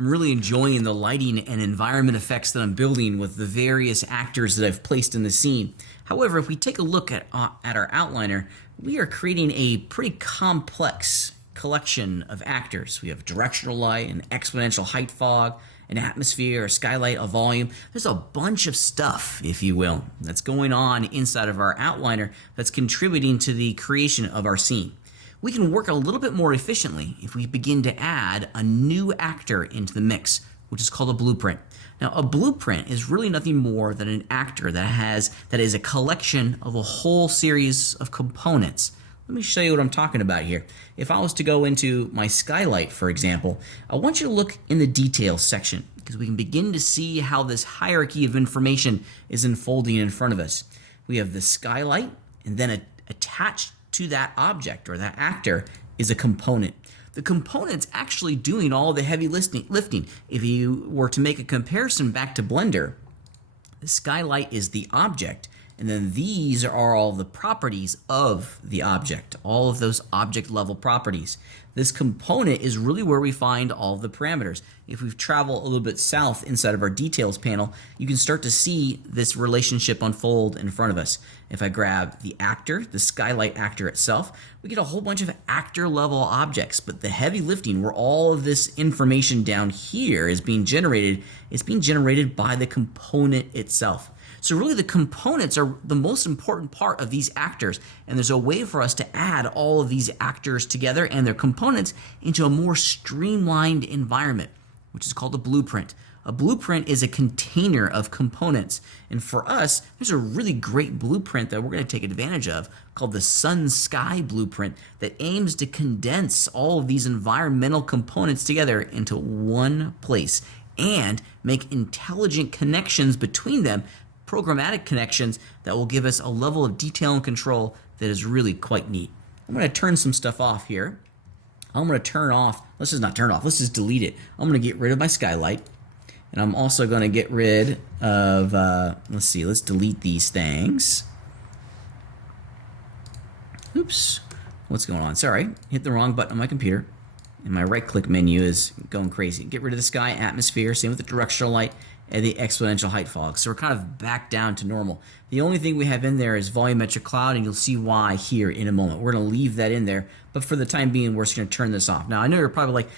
I'm really enjoying the lighting and environment effects that I'm building with the various actors that I've placed in the scene. However, if we take a look at our outliner, we are creating a pretty complex collection of actors. We have directional light, an exponential height fog, an atmosphere, a skylight, a volume. There's a bunch of stuff, if you will, that's going on inside of our outliner that's contributing to the creation of our scene. We can work a little bit more efficiently if we begin to add a new actor into the mix, which is called a blueprint. Now, a blueprint is really nothing more than an actor that is a collection of a whole series of components. Let me show you what I'm talking about here. If I was to go into my skylight, for example, I want you to look in the details section because we can begin to see how this hierarchy of information is unfolding in front of us. We have the skylight, and then attached to that object or that actor is a component. The component's actually doing all the heavy lifting. If you were to make a comparison back to Blender, the skylight is the object, and then these are all the properties of the object, all of those object level properties. This component is really where we find all the parameters. If we travel a little bit south inside of our details panel, you can start to see this relationship unfold in front of us. If I grab the actor, the skylight actor itself, we get a whole bunch of actor level objects, but the heavy lifting where all of this information down here is being generated, it's being generated by the component itself. So really the components are the most important part of these actors, and there's a way for us to add all of these actors together and their components into a more streamlined environment, which is called a blueprint. A blueprint is a container of components, and for us, there's a really great blueprint that we're going to take advantage of called the Sun Sky Blueprint that aims to condense all of these environmental components together into one place and make intelligent connections between them, programmatic connections that will give us a level of detail and control that is really quite neat. I'm going to turn some stuff off here. I'm going to turn off, let's just not turn off, let's just delete it. I'm going to get rid of my skylight, and I'm also going to get rid of, let's delete these things. Oops, what's going on? Sorry, hit the wrong button on my computer, and my right-click menu is going crazy. Get rid of the sky, atmosphere, same with the directional light, and the exponential height fog. So we're kind of back down to normal. The only thing we have in there is volumetric cloud, and you'll see why here in a moment. We're going to leave that in there, but for the time being, we're just going to turn this off. Now, I know you're probably like,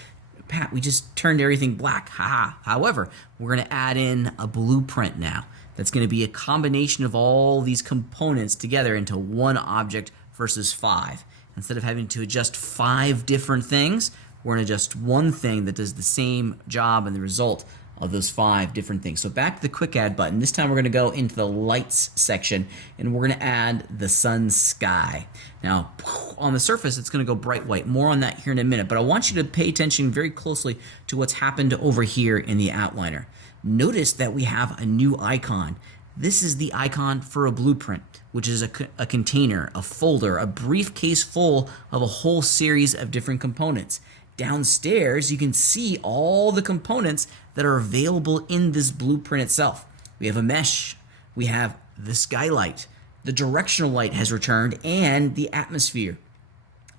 Pat, we just turned everything black. Haha. However, we're going to add in a blueprint now. That's going to be a combination of all these components together into one object versus 5. Instead of having to adjust 5 different things, we're going to adjust one thing that does the same job and the result of those 5 different things. So back to the quick add button. This time we're going to go into the lights section, and we're going to add the sun sky. Now on the surface it's going to go bright white. More on that here in a minute, but I want you to pay attention very closely to what's happened over here in the outliner. Notice that we have a new icon. This is the icon for a blueprint, which is a container, a folder, a briefcase full of a whole series of different components. Downstairs, you can see all the components that are available in this blueprint itself. We have a mesh, we have the skylight, the directional light has returned, and the atmosphere.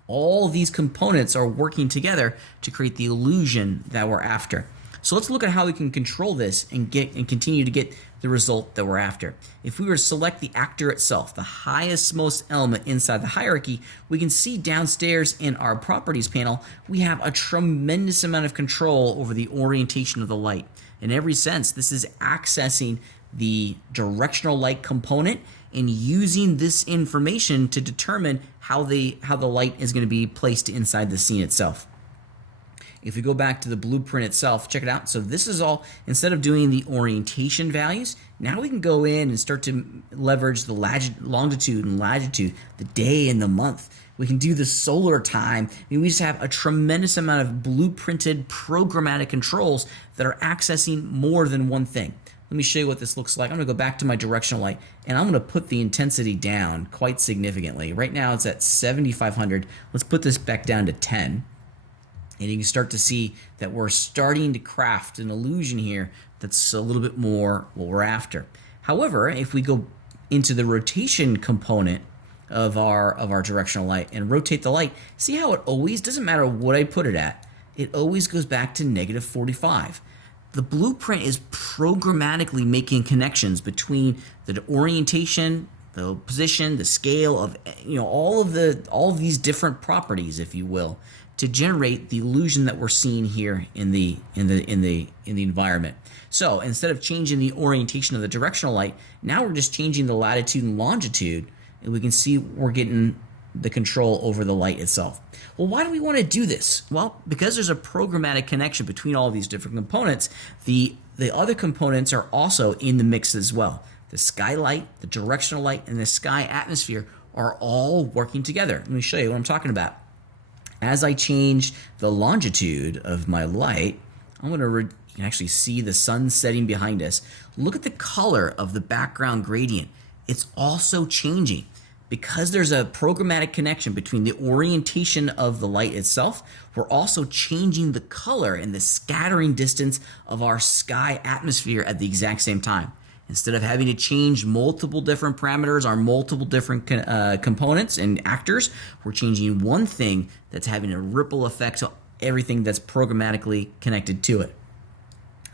All these components are working together to create the illusion that we're after. So let's look at how we can control this and continue to get the result that we're after. If we were to select the actor itself, the highest most element inside the hierarchy, we can see downstairs in our properties panel, we have a tremendous amount of control over the orientation of the light. In every sense, this is accessing the directional light component and using this information to determine how the light is going to be placed inside the scene itself. If we go back to the blueprint itself, check it out. So this is all, instead of doing the orientation values, now we can go in and start to leverage the longitude and latitude, the day and the month. We can do the solar time. I mean, we just have a tremendous amount of blueprinted programmatic controls that are accessing more than one thing. Let me show you what this looks like. I'm going to go back to my directional light, and I'm going to put the intensity down quite significantly. Right now it's at 7,500. Let's put this back down to 10. And you can start to see that we're starting to craft an illusion here that's a little bit more what we're after. However, if we go into the rotation component of our directional light and rotate the light, see how it always, doesn't matter what I put it at, it always goes back to negative 45. The blueprint is programmatically making connections between the orientation, the position, the scale of all of these different properties, if you will, to generate the illusion that we're seeing here in the environment. So instead of changing the orientation of the directional light, now we're just changing the latitude and longitude, and we can see we're getting the control over the light itself. Well, why do we want to do this? Well, because there's a programmatic connection between all these different components, the other components are also in the mix as well. The skylight, the directional light, and the sky atmosphere are all working together. Let me show you what I'm talking about. As I change the longitude of my light, I'm going to you can actually see the sun setting behind us. Look at the color of the background gradient. It's also changing. Because there's a programmatic connection between the orientation of the light itself, we're also changing the color and the scattering distance of our sky atmosphere at the exact same time. Instead of having to change multiple different parameters or multiple different components and actors, we're changing one thing that's having a ripple effect to everything that's programmatically connected to it.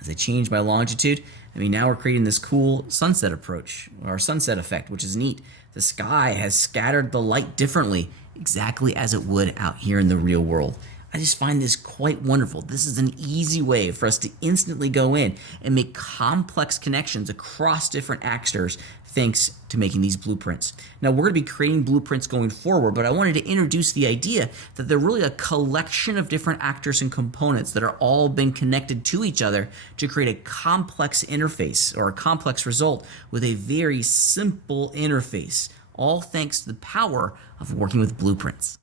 As I change my longitude, now we're creating this cool sunset approach, or sunset effect, which is neat. The sky has scattered the light differently, exactly as it would out here in the real world. I just find this quite wonderful. This is an easy way for us to instantly go in and make complex connections across different actors thanks to making these blueprints. Now, we're going to be creating blueprints going forward, but I wanted to introduce the idea that they're really a collection of different actors and components that are all been connected to each other to create a complex interface or a complex result with a very simple interface, all thanks to the power of working with blueprints.